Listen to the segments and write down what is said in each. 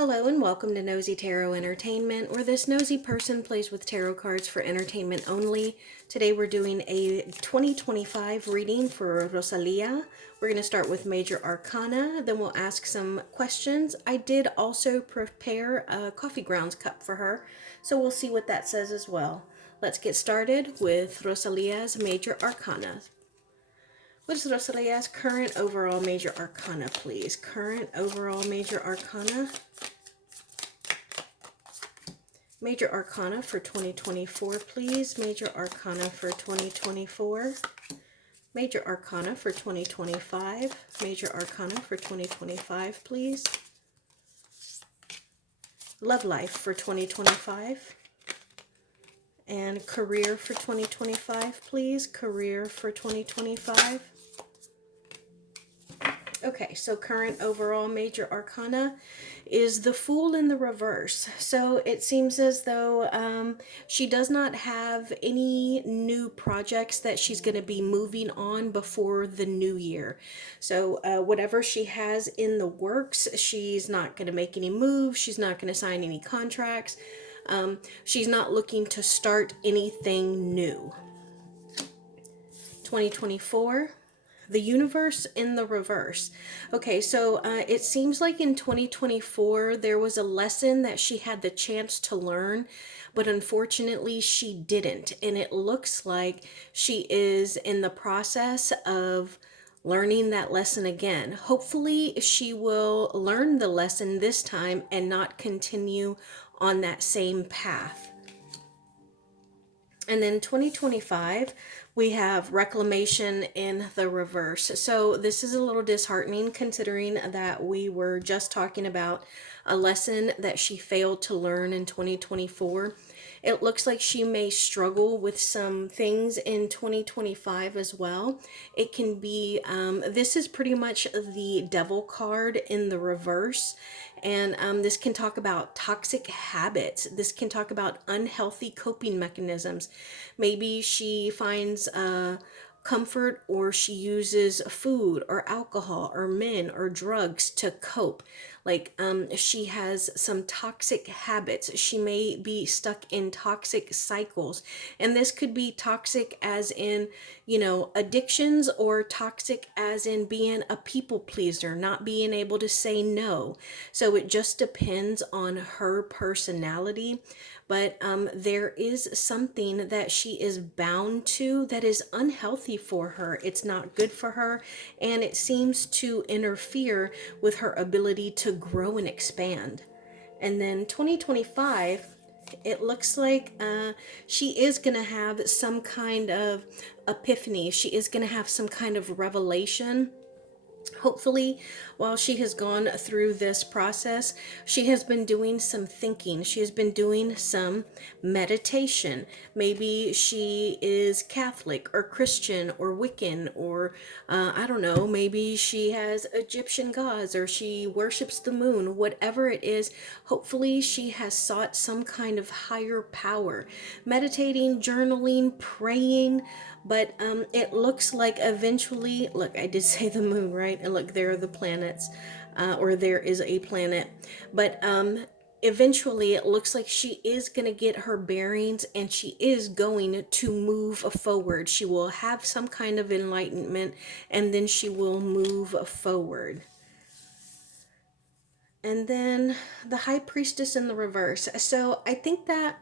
Hello and welcome to Nosy Tarot Entertainment, where this nosy person plays with tarot cards for entertainment only. Today we're doing a 2025 reading for Rosalia. We're going to start with Major Arcana, then we'll ask some questions. I did also prepare a coffee grounds cup for her, so we'll see what that says as well. Let's get started with Rosalia's Major Arcana. What is Rosalia's current overall Major Arcana, please? Current overall Major Arcana. Major Arcana for 2024, please. Major Arcana for 2024. Major Arcana for 2025. Major Arcana for 2025, please. Love Life for 2025. And Career for 2025, please. Career for 2025. Okay, so current overall Major Arcana is the Fool in the reverse. So it seems as though she does not have any new projects that she's going to be moving on before the new year. So whatever she has in the works, she's not going to make any moves. She's not going to sign any contracts. She's not looking to start anything new. 2024. The Universe in the reverse. Okay, so it seems like in 2024 there was a lesson that she had the chance to learn, but unfortunately she didn't. And it looks like she is in the process of learning that lesson again. Hopefully she will learn the lesson this time and not continue on that same path. And then 2025, we have Reclamation in the reverse. So this is a little disheartening considering that we were just talking about a lesson that she failed to learn in 2024. It looks like she may struggle with some things in 2025 as well. It can be, this is pretty much the Devil card in the reverse. And this can talk about toxic habits. This can talk about unhealthy coping mechanisms. Maybe she finds comfort, or she uses food or alcohol or men or drugs to cope. Like she has some toxic habits. She may be stuck in toxic cycles. And this could be toxic as in, addictions, or toxic as in being a people pleaser, not being able to say no. So it just depends on her personality. But there is something that she is bound to that is unhealthy for her. It's not good for her, and it seems to interfere with her ability to grow and expand. And then 2025, it looks like she is going to have some kind of epiphany. She is going to have some kind of revelation. Hopefully, while she has gone through this process, she has been doing some thinking. She has been doing some meditation. Maybe she is Catholic or Christian or Wiccan, or I don't know, maybe she has Egyptian gods, or she worships the moon. Whatever it is, hopefully she has sought some kind of higher power. Meditating, journaling, praying. But it looks like eventually, look, I did say the moon, right? And look, there are the planets, or there is a planet. But eventually it looks like she is going to get her bearings, and she is going to move forward. She will have some kind of enlightenment, and then she will move forward. And then the High Priestess in the reverse. So I think that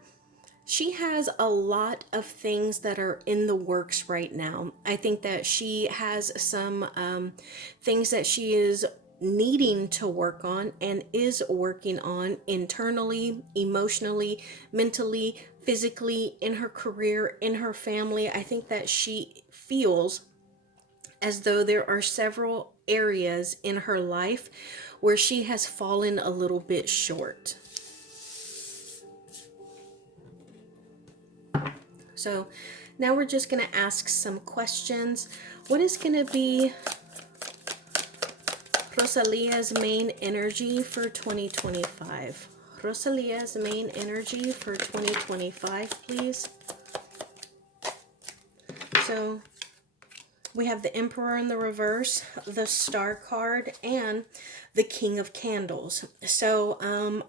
she has a lot of things that are in the works right now. I think that she has some things that she is needing to work on and is working on internally, emotionally, mentally, physically, in her career, in her family. I think that she feels as though there are several areas in her life where she has fallen a little bit short. So now we're just going to ask some questions. What is going to be Rosalia's main energy for 2025? Rosalia's main energy for 2025, please. So We have the Emperor in the reverse, the Star card, and the King of Candles. So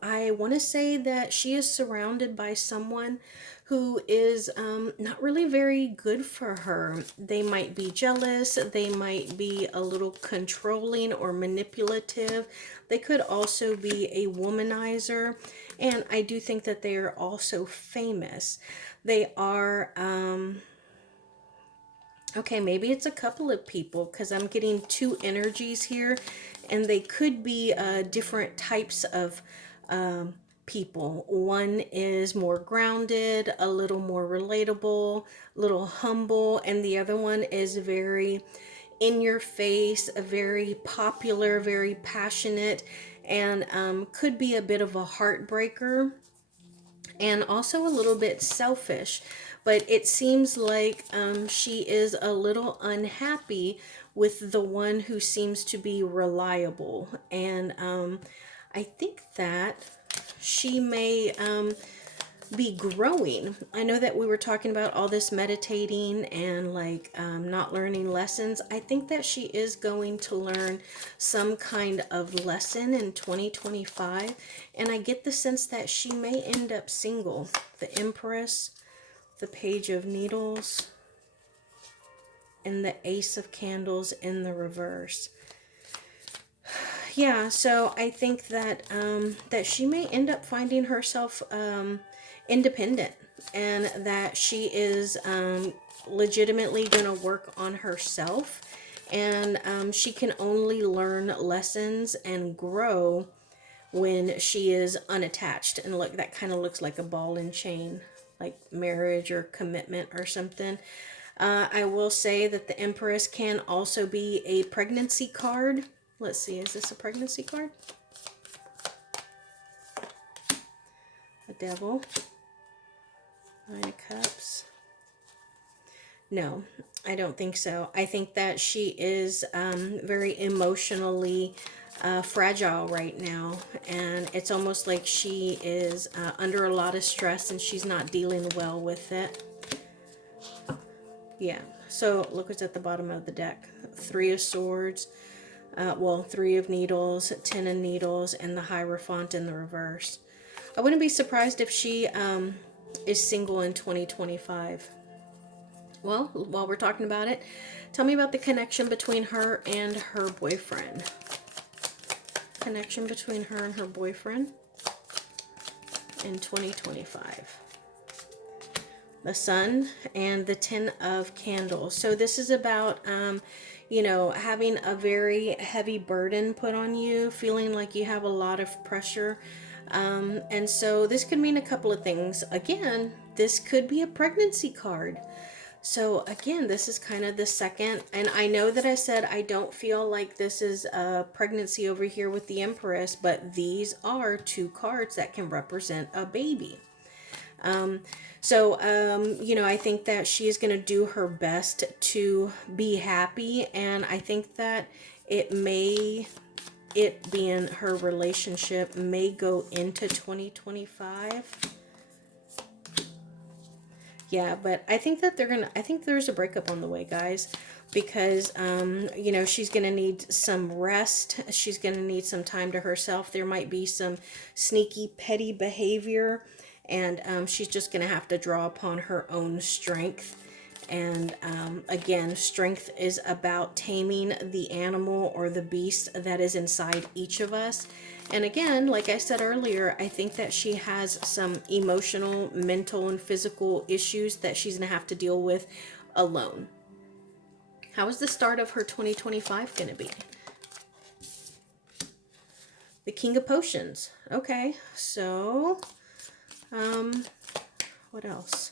I want to say that she is surrounded by someone who is not really very good for her. They might be jealous, they might be a little controlling or manipulative. They could also be a womanizer, and I do think that they are also famous. They are okay, maybe it's a couple of people because I'm getting two energies here, and they could be different types of people. One is more grounded, a little more relatable, a little humble, and the other one is very in your face, very popular, very passionate, and could be a bit of a heartbreaker and also a little bit selfish. But it seems like she is a little unhappy with the one who seems to be reliable. And I think that she may be growing. I know that we were talking about all this meditating and like not learning lessons. I think that she is going to learn some kind of lesson in 2025. And I get the sense that she may end up single. The Empress, the Page of Needles, and the Ace of Candles in the reverse. Yeah, so I think that that she may end up finding herself independent, and that she is legitimately going to work on herself, and she can only learn lessons and grow when she is unattached. And look, that kind of looks like a ball and chain, like marriage or commitment or something. I will say that the Empress can also be a pregnancy card. Let's see, is this a pregnancy card? A Devil. Nine of Cups. No, I don't think so. I think that she is very emotionally fragile right now. And it's almost like she is under a lot of stress and she's not dealing well with it. Yeah, so look what's at the bottom of the deck. Three of Swords. Well, Three of Needles, Ten of Needles, and the Hierophant in the reverse. I wouldn't be surprised if she is single in 2025. Well, while we're talking about it, tell me about the connection between her and her boyfriend. Connection between her and her boyfriend in 2025. The Sun and the Ten of Candles. So this is about, you know, having a very heavy burden put on you, feeling like you have a lot of pressure. And so this could mean a couple of things. Again, this could be a pregnancy card. So again, this is kind of the second, and I know that I said I don't feel like this is a pregnancy over here with the Empress, but these are two cards that can represent a baby. You know, I think that she is going to do her best to be happy, and I think that it being her relationship may go into 2025. Yeah, but I think that I think there's a breakup on the way, guys, because, you know, she's going to need some rest. She's going to need some time to herself. There might be some sneaky, petty behavior, and she's just going to have to draw upon her own strength. And again, strength is about taming the animal or the beast that is inside each of us. And again, like I said earlier, I think that she has some emotional, mental, and physical issues that she's going to have to deal with alone. How is the start of her 2025 going to be? The King of Potions. Okay, so what else?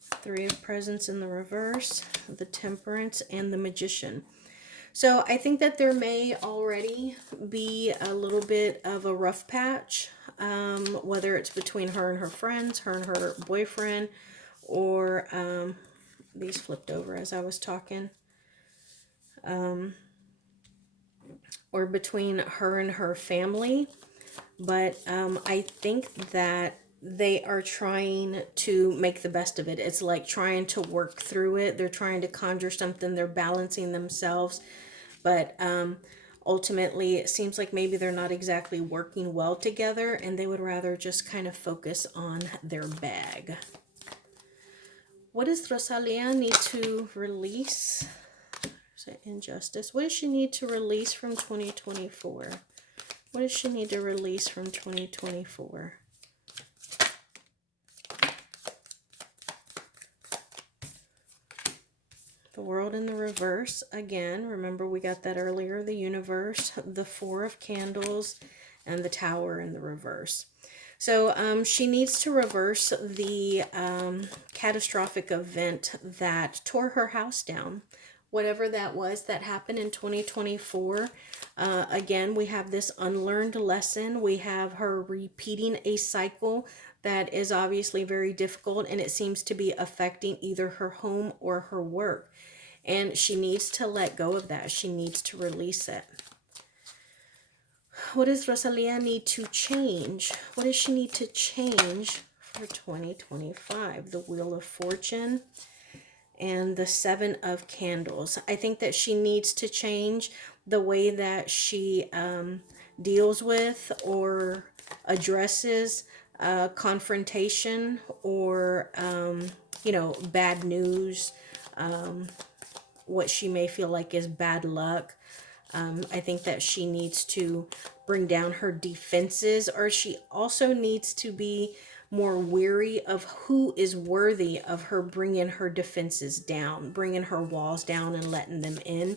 Three of Presents in the reverse, the Temperance, and the Magician. So I think that there may already be a little bit of a rough patch, whether it's between her and her friends, her and her boyfriend, or these flipped over as I was talking, or between her and her family. But I think that they are trying to make the best of it. It's like trying to work through it. They're trying to conjure something. They're balancing themselves. But ultimately, it seems like maybe they're not exactly working well together, and they would rather just kind of focus on their bag. What does Rosalia need to release? Is it injustice? What does she need to release from 2024? What does she need to release from 2024? The world in the reverse. Again, remember we got that earlier. The universe, the Four of Candles, and the Tower in the reverse. So she needs to reverse the catastrophic event that tore her house down. Whatever that was that happened in 2024. Again, we have this unlearned lesson. We have her repeating a cycle that is obviously very difficult, and it seems to be affecting either her home or her work. And she needs to let go of that. She needs to release it. What does Rosalia need to change? What does she need to change for 2025? The Wheel of Fortune and the Seven of Candles. I think that she needs to change the way that she deals with or addresses confrontation or, you know, bad news, what she may feel like is bad luck. I think that she needs to bring down her defenses, or she also needs to be more weary of who is worthy of her bringing her defenses down, bringing her walls down and letting them in.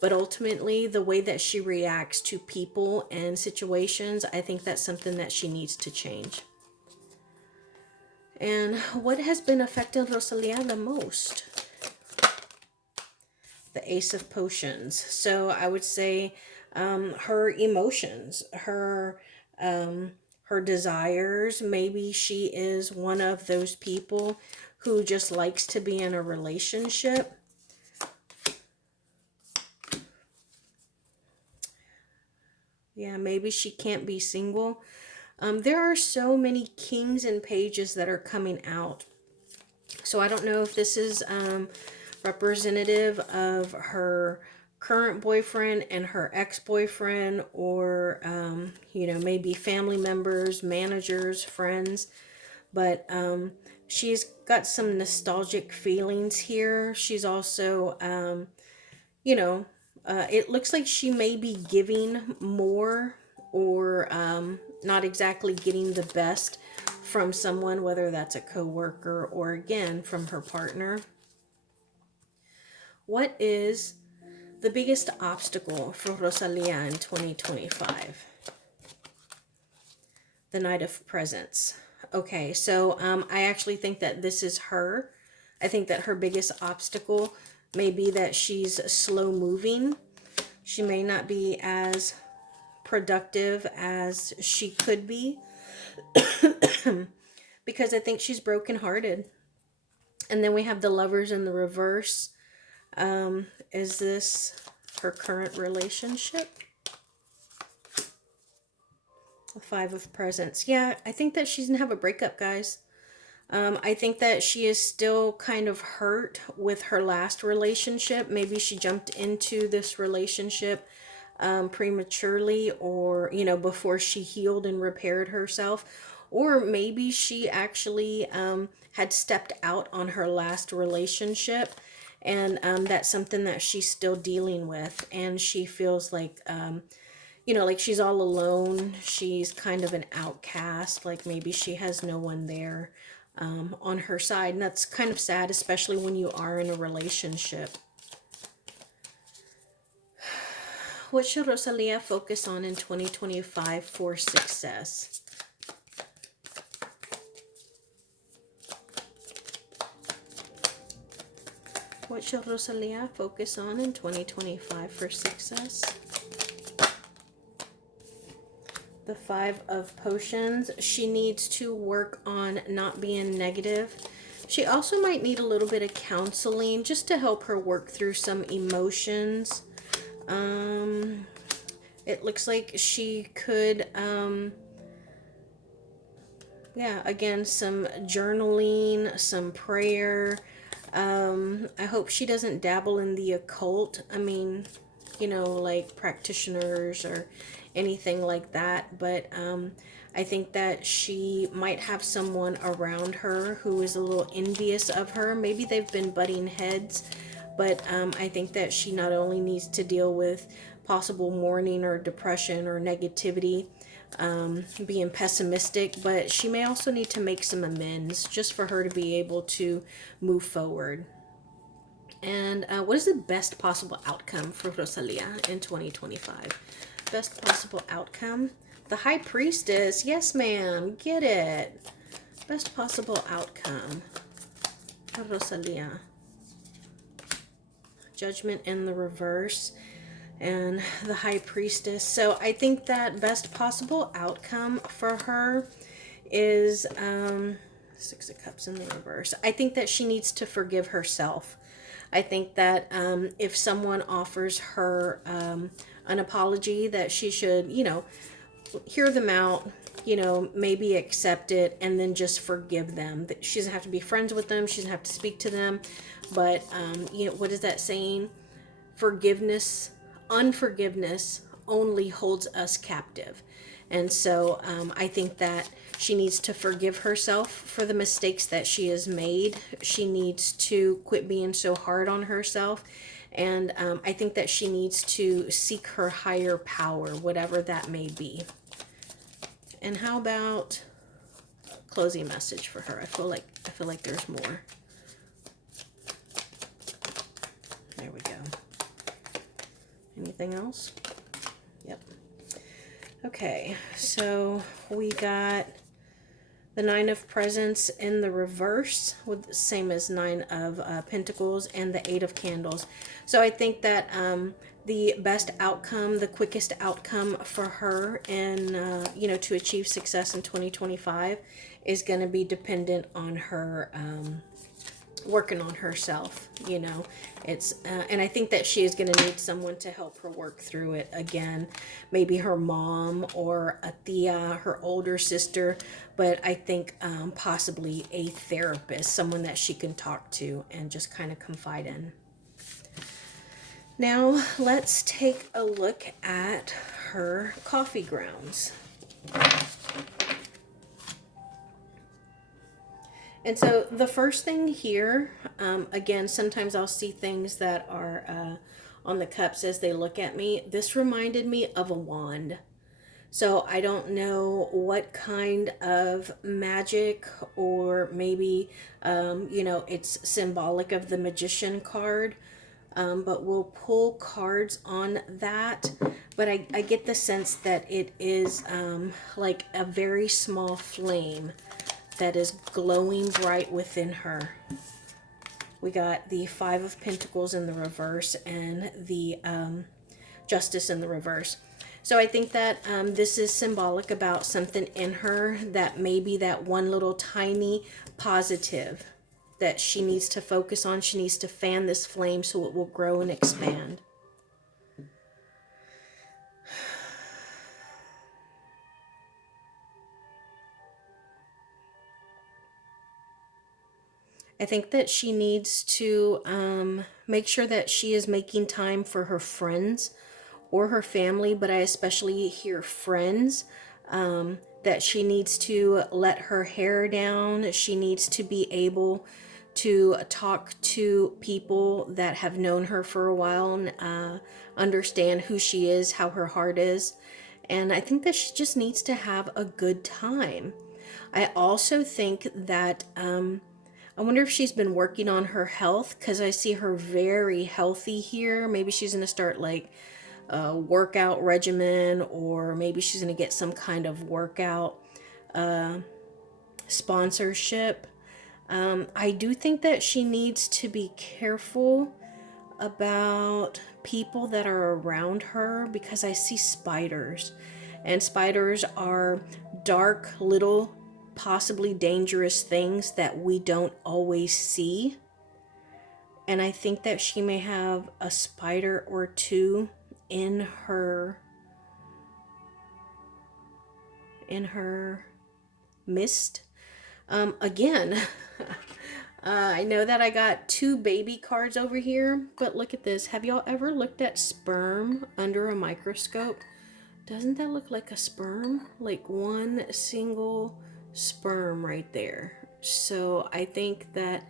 But ultimately, the way that she reacts to people and situations, I think that's something that she needs to change. And what has been affecting Rosalia the most? The Ace of Potions. So I would say her emotions, her desires. Maybe she is one of those people who just likes to be in a relationship. Yeah, maybe she can't be single. There are so many kings and pages that are coming out. So I don't know if this is representative of her current boyfriend and her ex-boyfriend, or you know, maybe family members, managers, friends. But she's got some nostalgic feelings here. She's also you know, it looks like she may be giving more, or not exactly getting the best from someone, whether that's a coworker or again from her partner. What is the biggest obstacle for Rosalia in 2025? The Knight of Presents. Okay, so I actually think that this is her. I think that her biggest obstacle may be that she's slow moving. She may not be as productive as she could be because I think she's brokenhearted. And then we have the Lovers in the reverse. Is this her current relationship? The Five of Presents. Yeah, I think that she's gonna have a breakup, guys. I think that she is still kind of hurt with her last relationship. Maybe she jumped into this relationship prematurely, or, you know, before she healed and repaired herself. Or maybe she actually had stepped out on her last relationship, and that's something that she's still dealing with. And she feels like, you know, like she's all alone. She's kind of an outcast. Like maybe she has no one there on her side. And that's kind of sad, especially when you are in a relationship. What should Rosalia focus on in 2025 for success? What should Rosalia focus on in 2025 for success? The Five of Potions. She needs to work on not being negative. She also might need a little bit of counseling just to help her work through some emotions. It looks like she could Yeah, again, some journaling, some prayer. I hope she doesn't dabble in the occult. I mean, like practitioners or anything like that. But I think that she might have someone around her who is a little envious of her. Maybe they've been butting heads, but I think that she not only needs to deal with possible mourning or depression or negativity, being pessimistic, but she may also need to make some amends just for her to be able to move forward. And what is the best possible outcome for Rosalia in 2025? Best possible outcome? The High Priestess. Yes, ma'am. Get it. Best possible outcome for Rosalia. Judgment in the reverse. And the High Priestess. So I think that best possible outcome for her is Six of Cups in the reverse. I think that she needs to forgive herself. I think that if someone offers her an apology, that she should, hear them out, maybe accept it, and then just forgive them. She doesn't have to be friends with them. She doesn't have to speak to them. But, what is that saying? Unforgiveness only holds us captive. And so I think that she needs to forgive herself for the mistakes that she has made. She needs to quit being so hard on herself. And I think that she needs to seek her higher power, whatever that may be. And how about closing message for her? I feel like there's more. There we go. Anything else? Yep. Okay, so we got the Nine of Presents in the reverse, with the same as Nine of Pentacles, and the Eight of Candles. So I think that the best outcome, the quickest outcome for her, and to achieve success in 2025, is going to be dependent on her working on herself. It's and I think that she is going to need someone to help her work through it. Again, maybe her mom or a tia, her older sister, but I think possibly a therapist, someone that she can talk to and just kind of confide in. Now let's take a look at her coffee grounds. And so the first thing here, again, sometimes I'll see things that are on the cups as they look at me. This reminded me of a wand. So I don't know what kind of magic, or maybe, it's symbolic of the Magician card. But we'll pull cards on that. But I get the sense that it is like a very small flame that is glowing bright within her. We got the Five of Pentacles in the reverse and the Justice in the reverse. So I think that this is symbolic about something in her that maybe that one little tiny positive that she needs to focus on. She needs to fan this flame so it will grow and expand. I think that she needs to make sure that she is making time for her friends or her family, but I especially hear friends, that she needs to let her hair down. She needs to be able to talk to people that have known her for a while and understand who she is, how her heart is. And I think that she just needs to have a good time. I also think that I wonder if she's been working on her health, because I see her very healthy here. Maybe she's going to start like a workout regimen, or maybe she's going to get some kind of workout sponsorship. I do think that she needs to be careful about people that are around her, because I see spiders, and spiders are dark little possibly dangerous things that we don't always see. And I think that she may have a spider or two in her missed. Again, I know that I got two baby cards over here, but look at this. Have y'all ever looked at sperm under a microscope? Doesn't that look like a sperm? Like one single sperm right there. So I think that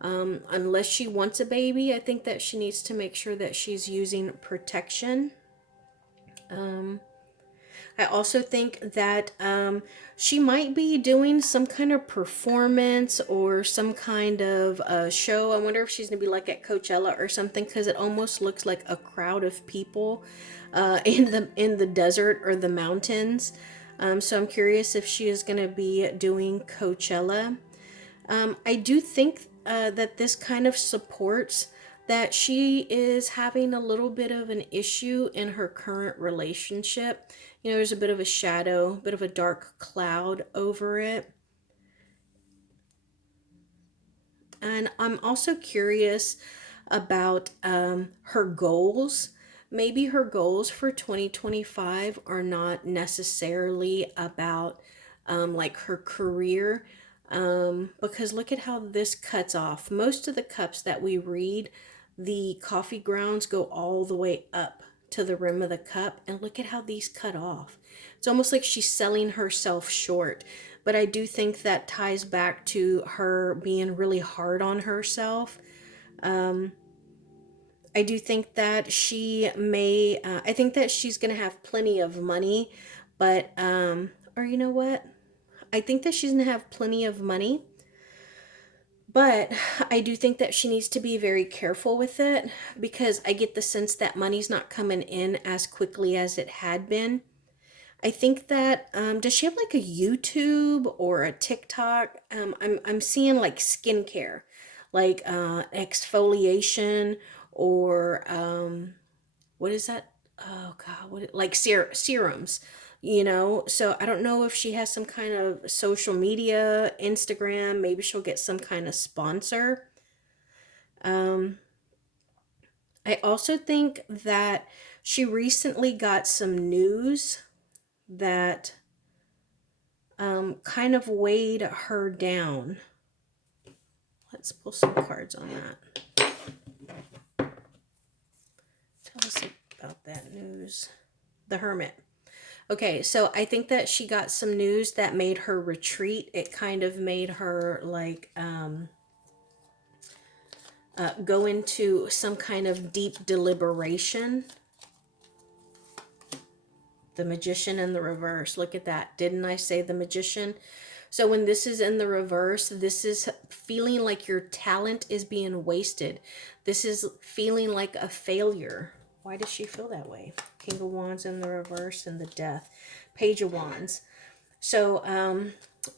unless she wants a baby, I think that she needs to make sure that she's using protection. Um, I also think that she might be doing some kind of performance or some kind of show. I wonder if she's going to be like at Coachella or something, because it almost looks like a crowd of people in the desert or the mountains. So I'm curious if she is going to be doing Coachella. I do think that this kind of supports that she is having a little bit of an issue in her current relationship. You know, there's a bit of a shadow, a bit of a dark cloud over it. And I'm also curious about her goals. Maybe her goals for 2025 are not necessarily about like her career, because look at how this cuts off. Most of the cups that we read, the coffee grounds go all the way up to the rim of the cup, and look at how these cut off. It's almost like she's selling herself short. But I do think that ties back to her being really hard on herself. Um, I do think that she may, I think that she's going to have plenty of money, but, or you know what? I think that she's going to have plenty of money, but I do think that she needs to be very careful with it, because I get the sense that money's not coming in as quickly as it had been. I think that does she have like a YouTube or a TikTok? I'm seeing like skincare, like exfoliation, or what is that? Oh God, like serums, you know? So I don't know if she has some kind of social media, Instagram, maybe she'll get some kind of sponsor. Um, I also think that she recently got some news that kind of weighed her down. Let's pull some cards on that. Tell us about that news. The Hermit. Okay, so I think that she got some news that made her retreat. It kind of made her like go into some kind of deep deliberation. The Magician in the reverse. Look at that. Didn't I say the Magician? So when this is in the reverse, this is feeling like your talent is being wasted. This is feeling like a failure. Why does she feel that way? King of Wands in the reverse and the Death. Page of Wands. So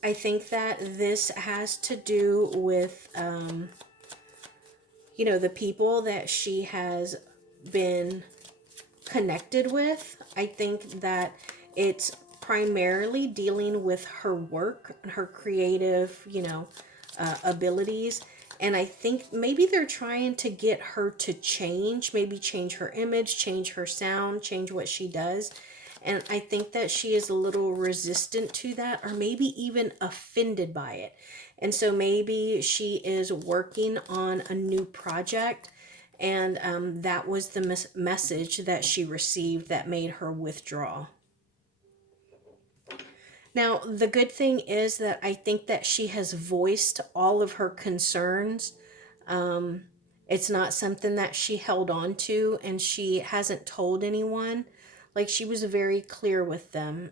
I think that this has to do with, you know, the people that she has been connected with. I think that it's primarily dealing with her work, her creative, you know, abilities. And I think maybe they're trying to get her to change, maybe change her image, change her sound, change what she does. And I think that she is a little resistant to that, or maybe even offended by it. And so maybe she is working on a new project, and that was the message that she received that made her withdraw. Now, the good thing is that I think that she has voiced all of her concerns. It's not something that she held on to and she hasn't told anyone. Like, she was very clear with them.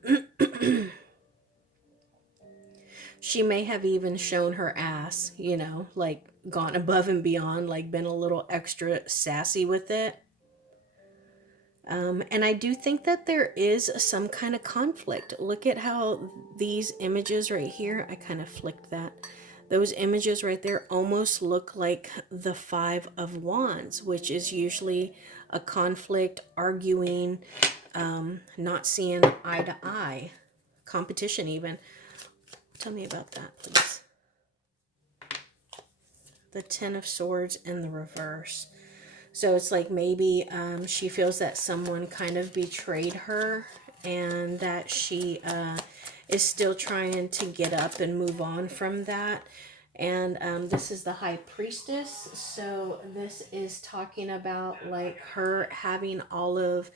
She may have even shown her ass, you know, like gone above and beyond, like been a little extra sassy with it. And I do think that there is some kind of conflict. Look at how these images right here, I kind of flicked that. Those images right there almost look like the Five of Wands, which is usually a conflict, arguing, not seeing eye to eye, competition even. Tell me about that, please. The Ten of Swords in the reverse. So it's like maybe she feels that someone kind of betrayed her, and that she is still trying to get up and move on from that. And this is the High Priestess. So this is talking about like her having all of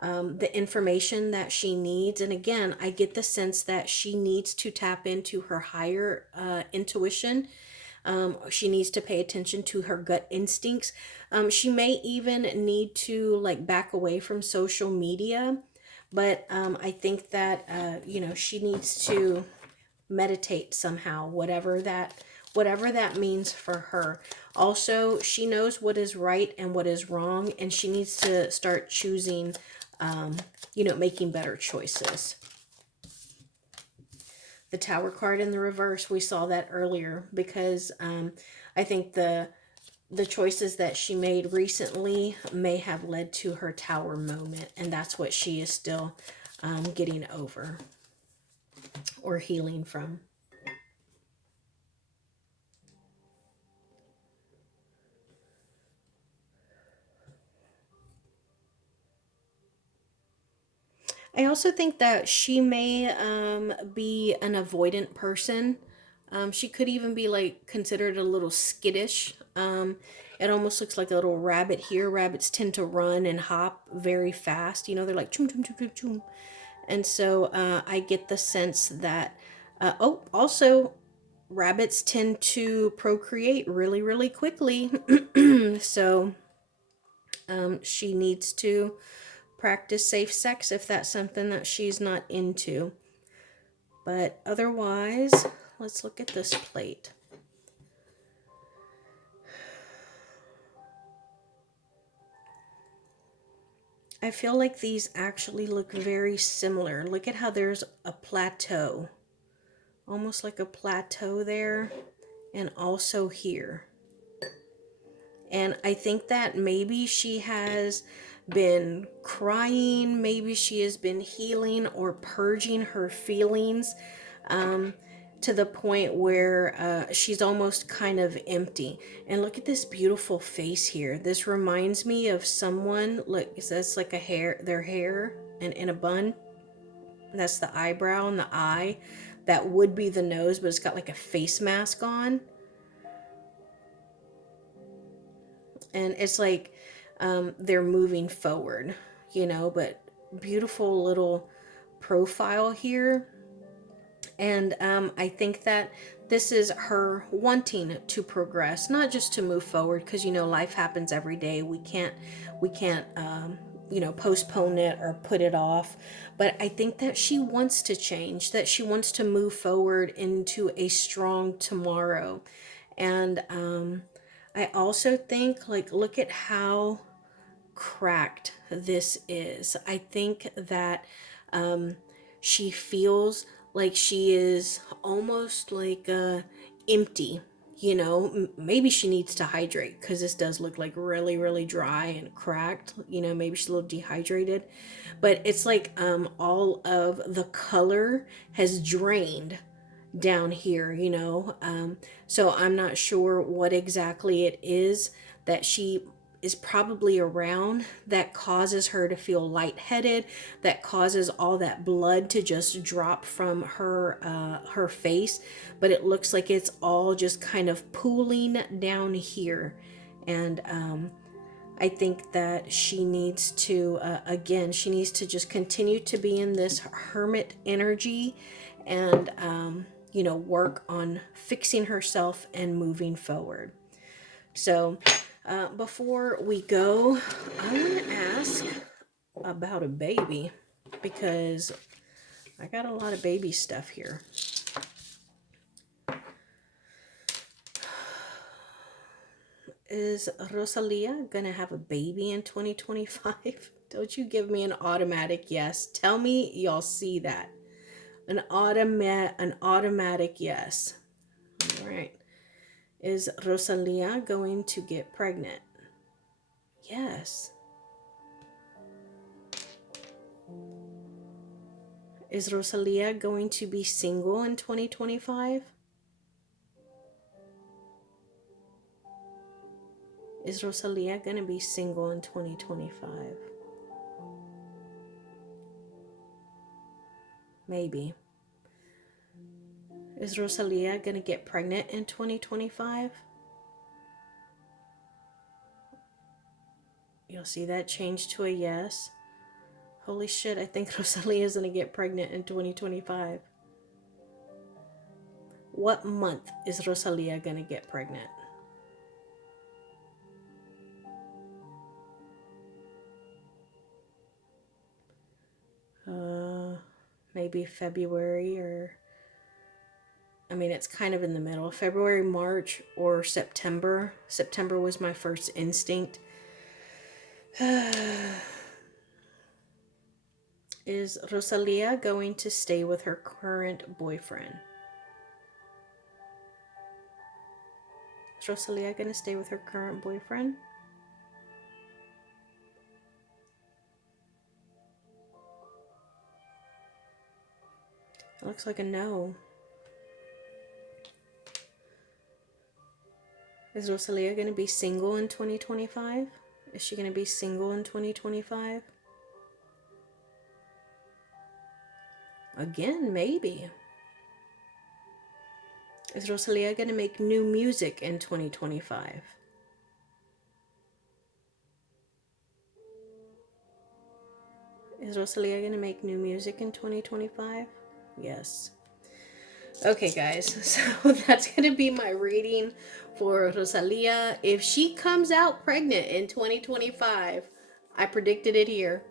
the information that she needs. And again, I get the sense that she needs to tap into her higher intuition. She needs to pay attention to her gut instincts. She may even need to like back away from social media, but I think that she needs to meditate somehow, whatever that means for her. Also, she knows what is right and what is wrong, and she needs to start choosing, making better choices. The Tower card in the reverse, we saw that earlier because I think the choices that she made recently may have led to her Tower moment, and that's what she is still getting over or healing from. I also think that she may be an avoidant person. She could even be like considered a little skittish. It almost looks like a little rabbit here. Rabbits tend to run and hop very fast. They're like chum chum chum chum chum. And so I get the sense that, also rabbits tend to procreate really, really quickly. So she needs to practice safe sex if that's something that she's not into. But otherwise, let's look at this plate. I feel like these actually look very similar. Look at how there's a plateau. Almost like a plateau there. And also here. And I think that maybe she has been crying. Maybe she has been healing or purging her feelings. To the point where she's almost kind of empty. And look at this beautiful face here. This reminds me of someone. Look, that's like their hair and in a bun. That's the eyebrow and the eye. That would be the nose, but it's got like a face mask on. And it's like they're moving forward, but beautiful little profile here. And I think that this is her wanting to progress, not just to move forward, because life happens every day. We can't postpone it or put it off. But I think that she wants to change, that she wants to move forward into a strong tomorrow. And I also think, like, look at how cracked this is. I think that she feels like she is almost like empty. Maybe she needs to hydrate because this does look like really, really dry and cracked. Maybe she's a little dehydrated, but it's like all of the color has drained down here. So I'm not sure what exactly it is that she is probably around that causes her to feel lightheaded, that causes all that blood to just drop from her face. But it looks like it's all just kind of pooling down here. And I think that she needs to, again, she needs to just continue to be in this hermit energy and, work on fixing herself and moving forward. So, before we go, I want to ask about a baby because I got a lot of baby stuff here. Is Rosalia gonna have a baby in 2025? Don't you give me an automatic yes. Tell me y'all see that. An automatic yes. All right. Is Rosalia going to get pregnant? Yes. Is Rosalia going to be single in 2025? Is Rosalia going to be single in 2025? Maybe. Is Rosalia going to get pregnant in 2025? You'll see that change to a yes. Holy shit, I think Rosalia is going to get pregnant in 2025. What month is Rosalia going to get pregnant? Maybe February, or I mean, it's kind of in the middle. February, March, or September. September was my first instinct. Is Rosalia going to stay with her current boyfriend? Is Rosalia going to stay with her current boyfriend? It looks like a no. Is Rosalia going to be single in 2025? Is she going to be single in 2025? Again, maybe. Is Rosalia going to make new music in 2025? Is Rosalia going to make new music in 2025? Yes. Okay, guys, so that's going to be my reading for Rosalia. If she comes out pregnant in 2025, I predicted it here.